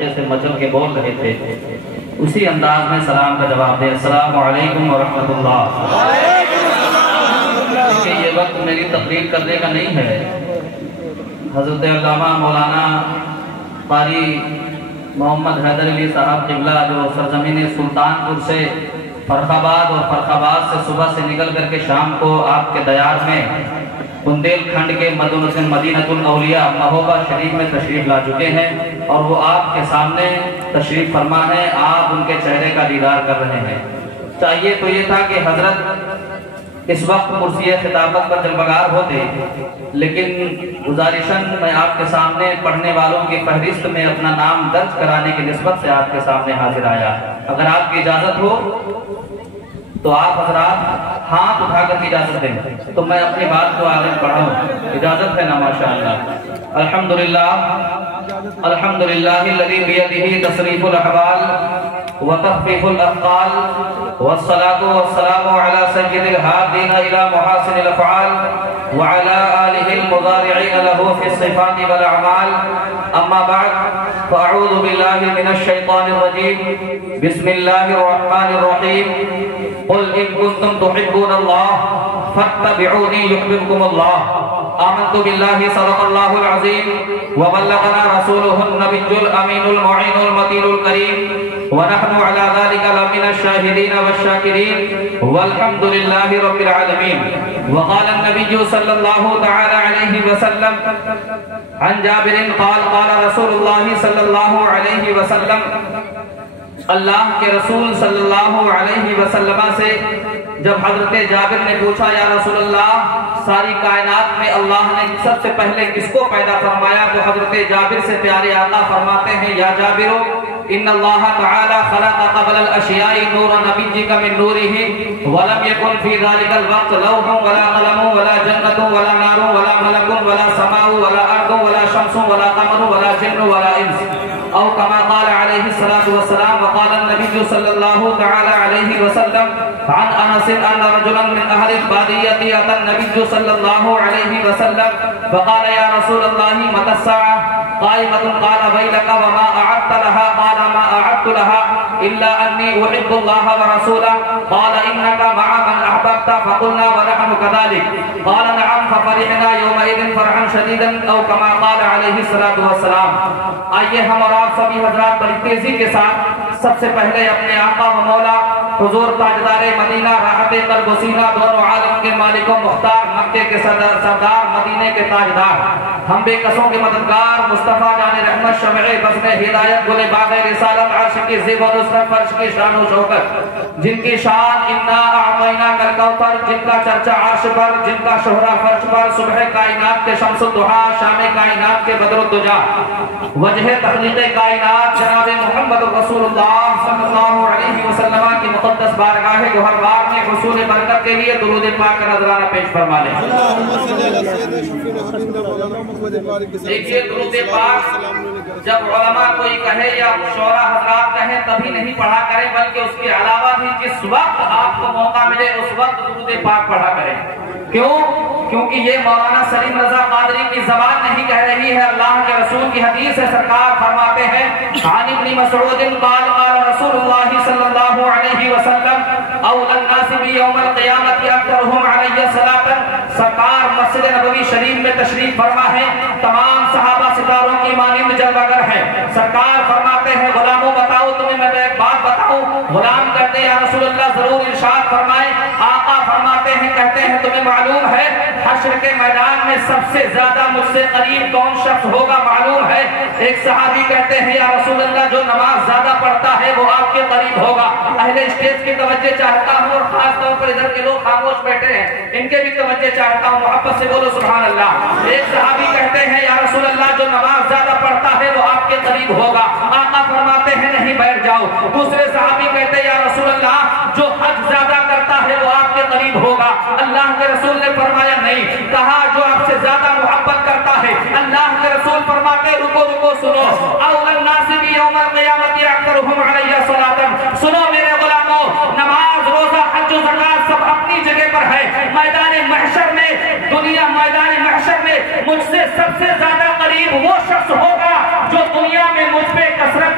جیسے مچل کے بول رہے تھے اسی انداز میں سلام کا جواب دیں. السلام علیکم ورحمۃ اللہ. کہ یہ وقت میری تقریر کرنے کا نہیں ہے. حضرت علامہ مولانا قاری محمد حیدر علی صاحب قبلہ جو سرزمین سلطان پور سے فرخ آباد اور فرخ آباد سے صبح سے نکل کر کے شام کو آپ کے دیار میں بندیل کھنڈ کے مدینۃ الاولیاء مہوبہ شریف میں تشریف لا چکے ہیں اور وہ آپ کے سامنے تشریف فرما ہے. آپ ان کے چہرے کا دیدار کر رہے ہیں. چاہیے تو یہ تھا کہ حضرت اس وقت کرسی خطابت پر جلوگر ہوتے، لیکن گزارشاً میں آپ کے سامنے پڑھنے والوں کی فہرست میں اپنا نام درج کرانے کی نسبت سے آپ کے سامنے حاضر آیا. اگر آپ کی اجازت ہو تو آپ حضرات ہاتھ اٹھا کر اجازت دیں تو میں اپنی بات کو آگے بڑھاؤں. اجازت ہے نا؟ ماشاءاللہ. الحمدللہ الحمدللہ الذی بیدہ تصریف الاحوال وتخفیف الاثقال والصلاة والسلام علی سید الہادین الی محاسن الافعال وعلى آلہ المضارعین له فی الصفات والاعمال. اما بعد فاعوذ باللہ من الشیطان الرجیم. بسم اللہ الرحمن الرحیم. قل ان کنتم تحبون اللہ فاتبعونی یحببکم اللہ. آمنت باللہ صدق اللہ العظیم وبلغنا رسولہ النبی الامین المعین المتین الکریم ونحن على ذلك لمن الشاهدين والشاكرين والحمد لله رب العالمين. وقال النبي صلى الله تعالى عليه وسلم عن جابر قال قال رسول الله صلى الله عليه وسلم. اللہ کے رسول صلی اللہ علیہ وسلم سے جب حضرت جابر نے پوچھا یا رسول اللہ ساری کائنات میں اللہ نے سب سے پہلے کس کو پیدا فرمایا، تو حضرت جابر سے پیارے آقا فرماتے ہیں یا جابر ان اللہ تعالی خلق قبل الاشیاء نور نبیک من نورہ ولم یکن فی ذلک الوقت لوح ولا قلم ولا جنت ولا نار ولا ملک ولا سماء ولا ارض ولا شمس ولا قمر ولا جن ولا انس او كما قال عليه الصلاة والسلام. وقال النبي صلى الله تعالى عليه وسلم عن انس ان رجلا من اهل البادية اتى النبي صلى الله عليه وسلم فقال يا رسول الله متى الساعة قائمة؟ قال ويلك وما اعدت لها؟ قال ما اعدت لها الا اني احب الله ورسوله. قال انك مع من احببت؟ فقلنا ونحن كذلك. قال نعم ففرحنا يومئذ فرحا شديدا او كما قال عليه الصلاة والسلام. آئیے ہم اور آپ سبھی حضرات بڑی تیزی کے ساتھ سب سے پہلے اپنے آقا و مولا حضور تاجدار مدینہ راحت قلب و سینہ دونوں عالم کے مالک و مختار مکے کے سردار مدینے کے تاجدار ہم بے کسوں کے مددگار مصطفیٰ جان رحمت شمع بزم ہدایت گل باغ رسالت عرش کی زیب و نصرت فرش کی شان و شوکت جن کی شان انا اعطینا کل کوثر جن کا چرچا عرش پر جن کا شہرہ فرش پر صبح کائنات کے شمس الضحیٰ شام کائنات کے بدر الدجا وجہ تخلیق کائنات جناب محمد رسول اللہ صلی اللہ علیہ وسلم کی مقدس بارگاہ گوہر بار میں حصول برکت کے لیے درود پاک کا نذرانہ پیش فرما لیں. دیکھیے درود پاک جب علماء کوئی کہے یا شعراء حضرات کہیں تبھی نہیں پڑھا کریں بلکہ اس کے علاوہ بھی جس وقت آپ کو موقع ملے اس وقت درود پاک پڑھا کریں. کیوں؟ کیونکہ یہ مولانا سلیم رضا قادری کی زبان نہیں کہہ رہی ہے، اللہ کے رسول کی حدیث ہے. سرکار فرماتے ہیں عن ابن مسعود قال قال رسول اللہ صلی اللہ علیہ وسلم اول الناس بیوم القیامت اکثرهم علی صلاۃ. سرکار مسجد نبوی شریف میں تشریف فرما ہے، تمام صحابہ ستاروں کی مانند جلوگر ہیں. سرکار فرماتے ہیں غلاموں بتاؤ تمہیں میں ایک بات بتاؤں. غلام کہتے ہیں یا رسول اللہ ضرور ارشاد فرمائیں. آقا فرماتے ہیں کہتے ہیں تمہیں معلوم ہے حشر کے میدان میں سب سے زیادہ مجھ سے قریب کون شخص ہوگا معلوم ہے؟ ایک صحابی کہتے ہیں یا رسول اللہ جو نماز زیادہ پڑھتا ہے وہ آپ کے قریب ہوگا. اہل اسٹیج کی توجہ چاہتا ہوں اور خاص طور پر ادھر کے لوگ خاموش بیٹھے ہیں ان کے بھی توجہ چاہتا ہوں، محبت سے بولو سبحان اللہ. ایک صحابی کہتے ہیں یا رسول اللہ جو نماز زیادہ پڑھتا ہے وہ آپ کے قریب ہوگا. آقا فرماتے ہیں نہیں بیٹھ جاؤ. دوسرے صحابی کہتے ہیں یا رسول اللہ جو حج زیادہ کرتا ہے وہ آپ کے قریب ہوگا. اللہ کے رسول نے فرمایا نہیں، کہا جو آپ سے زیادہ محبت کرتا ہے. اللہ کے رسول فرماتے رکو رکو سنو. اول الناس یوم القیامت اکثرهم علی صلاۃ. سنو میرے غلاموں، نماز روزہ حج و زکات سب اپنی جگہ پر ہے. میدان محشر میں دنیا میدان محشر میں مجھ سے سب سے زیادہ قریب وہ شخص ہوگا جو دنیا میں مجھ پہ کثرت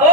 2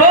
2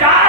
4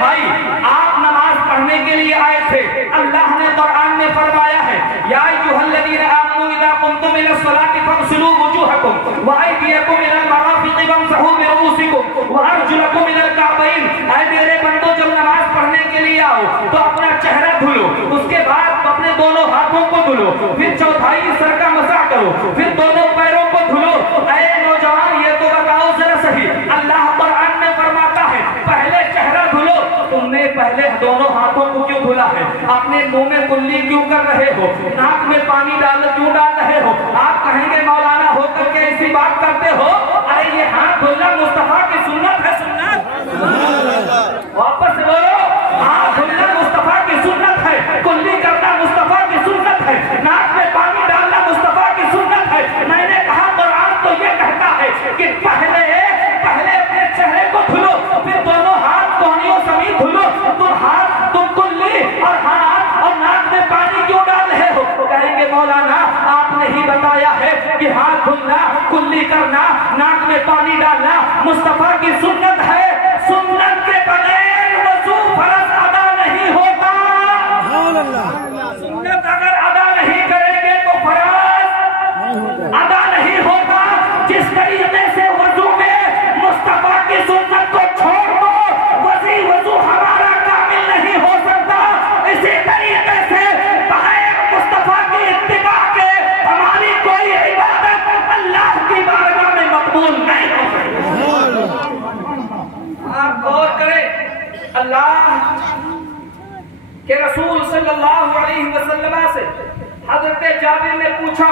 بھائی آپ نماز پڑھنے کے لیے آئے تھے، اللہ نے قرآن میں فرمایا ہے یا ایھا الذین آمنوا اذا قمتم الى الصلاۃ فاغسلوا وجوہکم وایدیکم الى المرافق وامسحوا برؤوسکم وارجلکم الى الکعبین، اے میرے بندو جب نماز پڑھنے کے لیے آؤ تو اپنا چہرہ دھلو، اس کے بعد اپنے دونوں ہاتھوں کو دھلو، پھر چوتھائی سر کا مسح کرو، پھر دونوں پیروں کو دھلو۔ اے نوجوان یہ تو بتاؤ ذرا صحیح، اللہ قرآن میں فرماتا ہے پہلے چہرہ دھلو، تم نے پہلے دونوں ہاتھوں کو کیوں دھلا ہے؟ اپنے منہ میں کلی کیوں کر رہے ہو؟ ناک میں پانی کیوں ڈال رہے ہو؟ آپ کہیں گے مولانا ہو کر کے ایسی بات کرتے ہو، ارے یہ ہاتھ دھلنا مصطفیٰ کی سنت ہے، سنت واپس بولو، ہاتھ دھلنا مصطفیٰ کی سنت ہے، کلی کرنا مصطفیٰ کی سنت ہے، ناک میں پانی ڈالنا مصطفیٰ کی سنت ہے۔ میں نے کہا قرآن تو یہ کہتا ہے کہ پہلے اپنے چہرے کو دھلو، پھر دونوں ہاتھ کوہنیوں سمیت دھلو۔ تم کلی اور ہاتھ اور ناک میں پانی کیوں ڈال رہے ہو؟ کہیں گے مولانا آپ نے ہی بتایا ہے کہ ہاتھ دھلنا، کلی کرنا، ناک میں پانی ڈالنا مصطفیٰ کی سنت ہے، سنت کے بغیر وضو فرض ادا نہیں ہوتا۔ سنت اگر ادا نہیں کریں گے تو فرض ادا نہیں ہوتا۔ جس طریقے سے وضو میں مصطفیٰ کی سنت کو چھوڑ دو وضو ہمارا کامل نہیں ہو سکتا، اسی طریقے سے بغیر مصطفیٰ کی اتباع کے ہماری کوئی عبادت اللہ کی بارگاہ میں مقبول نہیں ہو سکتی۔ آپ غور کریں، اللہ کہ رسول صلی اللہ علیہ وسلم سے حضرت جابر نے پوچھا،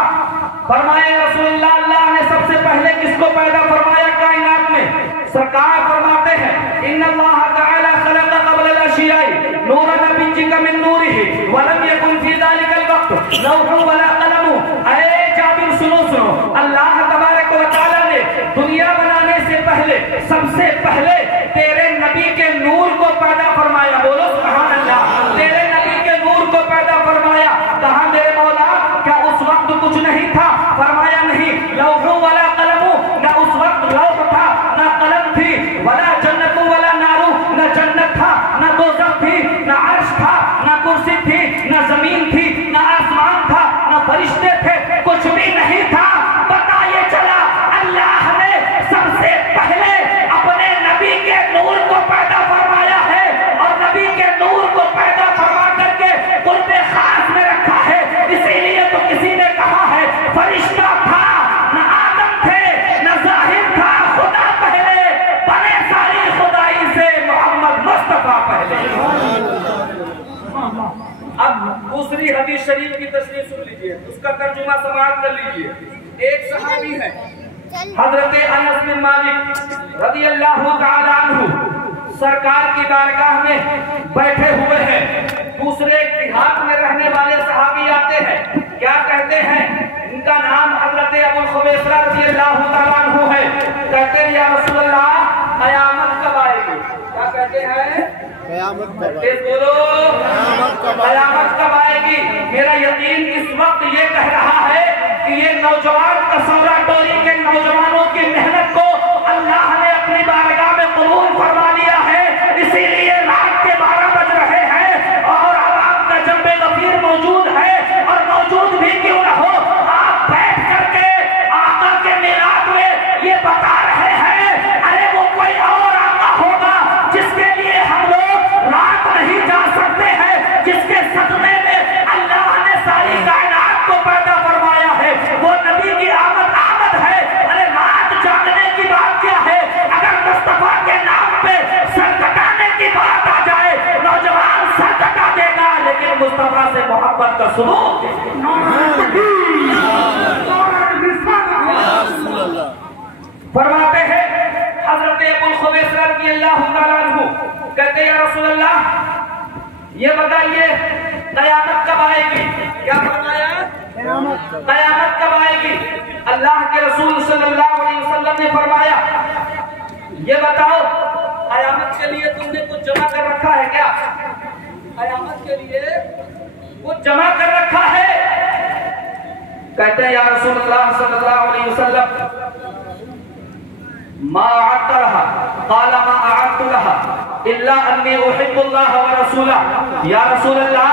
فرمایا رسول اللہ، اللہ نے سب سے پہلے کس کو پیدا فرمایا کائنات میں؟ سرکار فرماتے ہیں ان اللہ تعالی خلق قبل الاشیاء نور نبیک من نورہ ولم یکن فی ذلک الوقت لوح ولا قلم۔ اے جابر سنو، اللہ تبارک و تعالی نے دنیا بنانے سے پہلے سب سے پہلے تیرے نبی کے نور کو پیدا فرمایا۔ بولو سبحان اللہ، تیرے نبی کے نور کو پیدا فرمایا۔ کہاں میرے مولا کیا اس وقت کچھ نہیں تھا؟ فرمایا نہیں، لوح ولا قلم، نہ اس وقت لوح تھا نہ قلم تھی، ولا جنت ولا نارو، نہ جنت تھا نہ دوزخ تھی، نہ عرش تھا نہ کرسی تھی، نہ زمین تھی نہ آسمان تھا نہ فرشتے تھے، کچھ بھی نہیں تھا۔ پتہ یہ چلا اللہ نے سب سے پہلے اپنے نبی کے نور کو پیدا فرمایا ہے، اور نبی کے نور کو پیدا فرما کر کے قرب خاص میں رکھا ہے۔ اسی لیے تو کسی نے کہا ہے فرشتہ تھا نہ آدم تھے نہ ظاہر تھا، خدا پہلے، بنے ساری خدائی سے محمد مصطفیٰ پہلے۔ اب دوسری حدیث شریف کی تشریح سن لیجئے، اس کا ترجمہ سماعت کر لیجئے۔ ایک صحابی ہے حضرت انس بن مالک رضی اللہ تعالی عنہ، سرکار کی بارگاہ میں بیٹھے ہوئے ہیں، دوسرے دیہات میں رہنے والے صحابی آتے ہیں، کیا کہتے ہیں؟ ان کا نام حضرت ابو الخویصرہ رضی اللہ تعالیٰ عنہ ہے۔ کہتے ہیں یا رسول اللہ قیامت کب آئے گی؟ کیا کہتے ہیں؟ بولو قیامت کب آئے گی؟ میرا یقین اس وقت یہ کہہ رہا ہے کہ یہ نوجوان کسورا ٹوری کے نوجوانوں کی محنت کو اللہ نے اپنی بارگاہ میں قبول فرما لیا ہے، اسی لیے رات کے 12 بج رہے ہیں اور آپ کا جنب غفیر موجود ہے، اور موجود بھی کیوں نہ ہو آپ بیٹھ کر کے آقا کے میلاد میں یہ بتا رہے ہیں، ارے وہ کوئی اور آقا ہوگا جس کے لیے ہم لوگ رات نہیں جا سکتے ہیں، جس کے صدقے میں اللہ نے ساری کائنات کو پیدا فرمایا ہے، وہ نبی کی آمد ہے۔ ارے رات جاگنے کی بات کیا ہے؟ اگر مصطفیٰ کے نام پہ سر کٹانے کی بات آ جائے نوجوان سر کٹا دے گا، لیکن مصطفیٰ سے محبت کا ثبوت فرماتے ہیں حضرت ابو الخویصرہ رضی اللہ تعالیٰ عنہ، کہتے ہیں یا رسول اللہ یہ بتائیے قیامت کب آئے گی؟ کیا فرمایا؟ قیامت کب آئے گی؟ اللہ کے رسول صلی اللہ علیہ وسلم نے فرمایا یہ بتاؤ قیامت کے لیے تم نے کچھ جمع کر رکھا ہے کیا؟ قیامت کے لیے کچھ جمع کر رکھا ہے؟ کہتے ہیں یا رسول اللہ صلی اللہ علیہ وسلم ما اعدت لها قال ما اعدت لها الا انی احب اللہ ورسولہ، یا رسول اللہ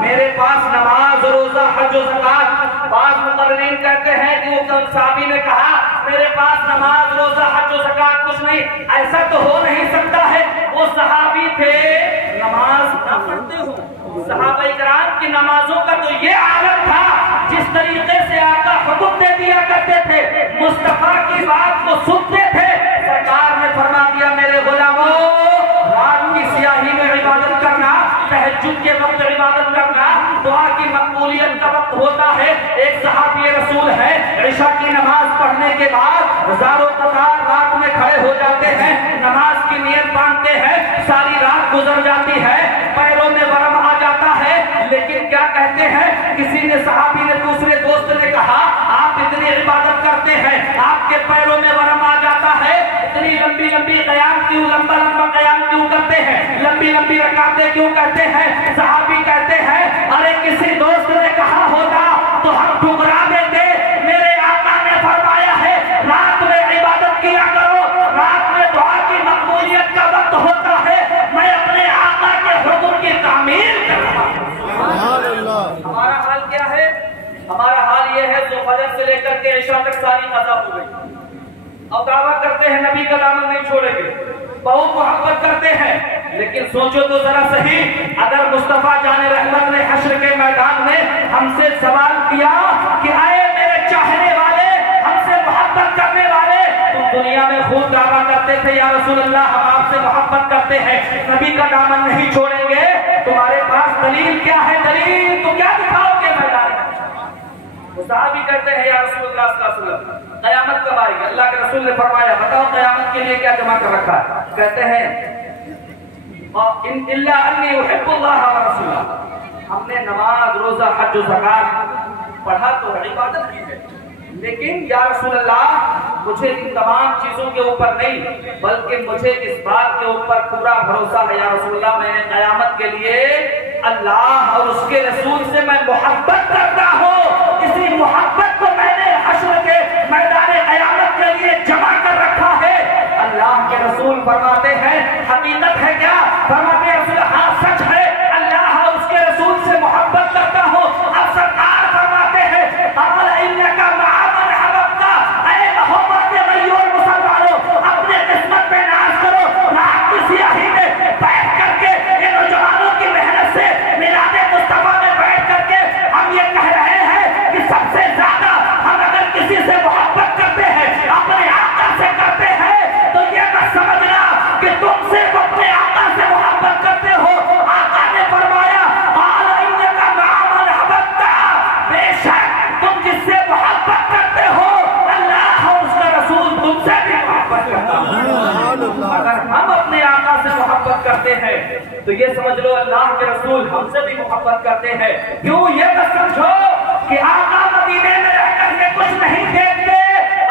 میرے پاس نماز روزہ حج و زکات، بعض مقررین کہتے ہیں کہ وہ صحابی نے کہا میرے پاس نماز روزہ حج و زکات کچھ نہیں، ایسا تو ہو نہیں سکتا ہے، وہ صحابی تھے نماز نہ پڑھتے ہوں۔ صحابہ کرام کی نمازوں کا تو یہ عادت تھا جس طریقے سے آقا حکم دے دیا کرتے تھے، مصطفیٰ کی بات کو سنتے تھے۔ سرکار نے فرما دیا میرے غلاموں رات کی سیاہی میں عبادت کرنا، تہجد کے وقت عبادت کرنا، دعا کی مقبولیت کا وقت ہوتا ہے۔ ایک صحابی رسول ہے عشاء کی نماز پڑھنے کے بعد ہزاروں قطار رات میں کھڑے ہو جاتے ہیں، نماز کی نیت باندھتے ہیں، ساری رات گزر جاتی ہے، پیروں میں ورم آ جاتا ہے، لیکن کیا کہتے ہیں کسی نے صحابی نے دوسرے دوست نے کہا آپ اتنی عبادت کرتے ہیں آپ کے پیروں میں ورم آ جاتا ہے، اتنی لمبی لمبی قیام کیوں، لمبا لمبا قیام کیوں کرتے ہیں، لمبی لمبی رکعتیں کیوں کرتے ہیں؟ صحابی کہتے ہیں ارے کسی دوست نے کہا ہوتا تو ہم ٹھکرا دیتے، میرے آقا نے فرمایا ہے رات میں عبادت کیا کرو، رات میں دعا کی مقبولیت کا وقت ہوتا ہے، میں اپنے آقا کے حکم کی تعمیل کر رہا ہوں۔ ہمارا حال کیا ہے؟ ہمارا حال یہ ہے جو فجر سے لے کر کے عشاء تک ساری قضا ہو گئی، اب دعویٰ کرتے ہیں نبی کا دامن نہیں چھوڑیں گے، بہت محبت کرتے ہیں، لیکن سوچو تو ذرا صحیح اگر مصطفیٰ جان رحمت نے حشر کے میدان میں ہم سے سوال کیا کہ آئے میرے چاہنے والے، ہم سے محبت کرنے والے، تم دنیا میں خوب دعویٰ کرتے تھے یا رسول اللہ ہم آپ سے محبت کرتے ہیں، نبی کا دامن نہیں چھوڑیں گے، تمہارے پاس دلیل کیا ہے؟ دلیل تو کیا دکھاؤ گے میدان میں؟ صحابی کرتے ہیں یا رسول اللہ صلی اللہ علیہ وسلم قیامت کب آئے گی؟ اللہ کے رسول نے فرمایا بتاؤ قیامت کے لیے کیا جمع کر رکھا ہے؟ کہتے ہیں الا انی احب اللہ ورسولہ، ہم نے نماز روزہ حج و زکات پڑھا تو عبادت کی ہے، لیکن یا رسول اللہ مجھے ان تمام چیزوں کے اوپر نہیں بلکہ مجھے اس بات کے اوپر پورا بھروسہ ہے یا رسول اللہ میں قیامت کے لیے اللہ اور اس کے رسول سے میں محبت کرتا ہوں، اسی محبت کو میں نے حشر کے میدان قیامت کے لیے جمع کر رکھا ہے۔ اللہ کے رسول فرماتے ہیں حقیقت ہے کیا؟ فرماتے ہیں رسول ہاں سچ ہے، اللہ اور اس کے رسول سے محبت کرتا ہوں۔ اب سرکار فرماتے ہیں قال انک مع من حببت، اے محبت کے غیور مسلمانوں اپنے قسمت پہ ناز کرو، رات کی سیاہی میں بیٹھ کر کے ان نوجوانوں کی محنت سے میلاد مصطفیٰ میں بیٹھ کر کے ہم یہ کہہ رہے ہیں کہ سب سے زیادہ ہم اگر کسی سے محبت کرتے ہیں اپنے آقا سے کرتے ہیں تو یہ نہ سمجھنا کہ تم صرف اپنے آقا سے محبت کرتے ہو، آقا نے فرمایا قال انک مع من حببت، بے شک تم جس سے محبت کرتے ہو اللہ اور اس کا رسول تم سے بھی محبت کرتا ہے۔ اگر ہم اپنے آقا سے محبت کرتے ہیں تو یہ سمجھ لو اللہ کے رسول ہم سے بھی محبت کرتے ہیں۔ کیوں؟ یہ نہ سمجھو کہ آقا مدینے میں رہ کر کے کچھ نہیں دیکھتے،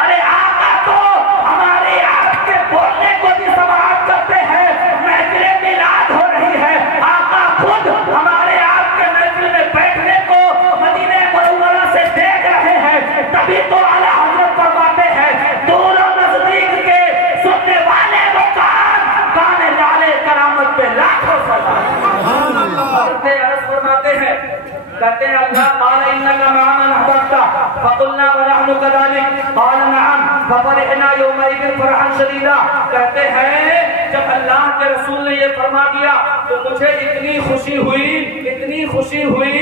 ارے آقا تو ہمارے آپ کے بولنے کو بھی سماعت کرتے ہیں، محفل میلاد ہو رہی ہے، آقا خود ہمارے آپ کے محفل میں بیٹھنے کو مدینہ منورہ سے دیکھ رہے ہیں، تبھی تو اعلیٰ حضرت فرماتے ہیں دور و نزدیک کے سننے والے وہ کان لالے کرامت پہ لاکھوں سلام فرماتے ہیں، کہتے ہیں اللہ قال انک مع من احببت فقلنا ونحن كذلك قال نعم ففرحنا يومئذ فرحا شديدا، کہتے ہیں جب اللہ کے رسول نے یہ فرما دیا تو مجھے اتنی خوشی ہوئی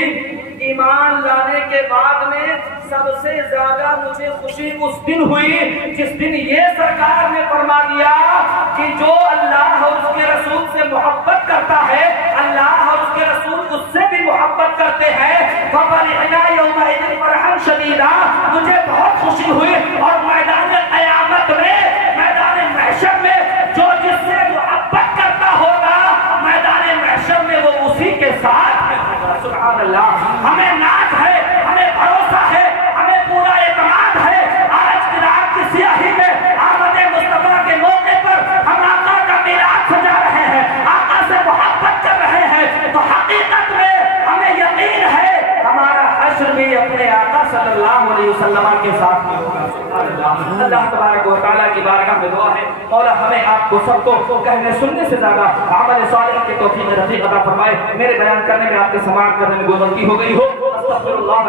ایمان لانے کے بعد میں سب سے زیادہ مجھے خوشی اس دن ہوئی جس دن یہ سرکار نے فرما دیا کہ جو اللہ اور اس کے رسول سے محبت کرتا ہے اللہ اور اس کے رسول اس سے بھی محبت کرتے ہیں۔ فَفَرِحْنَا يَوْمَئِذٍ فَرْحًا شَدِيدًا، مجھے بہت خوشی ہوئی، اور میدان قیامت میں میدان محشر میں جو جس سے محبت کرتا ہوگا میدان محشر میں وہ اسی کے ساتھ ہے۔ سبحان اللہ، ہمیں ناز ہے، ہمیں بھروسہ ہے، ہمیں پورا اعتماد ہے۔ آج رات کی سیاہی میں آمد مصطفیٰ کے موقع پر ہم آقا کا میلاد سجا رہے ہیں، آقا سے محبت کر رہے ہیں، تو حقیقت میں ہمیں یقین ہے ہمارا حشر بھی اپنے آقا صلی اللہ علیہ وسلم کے ساتھ میں ہوگا۔ سبحان اللہ، اللہ مولا ہمیں آپ کو سب کو کہنے سننے سے زیادہ عمل صالح کی توفیق رفیق عطا فرمائے۔ میرے بیان کرنے میں آپ کے سماعت کرنے میں کوئی غلطی ہو گئی ہو استغفر اللہ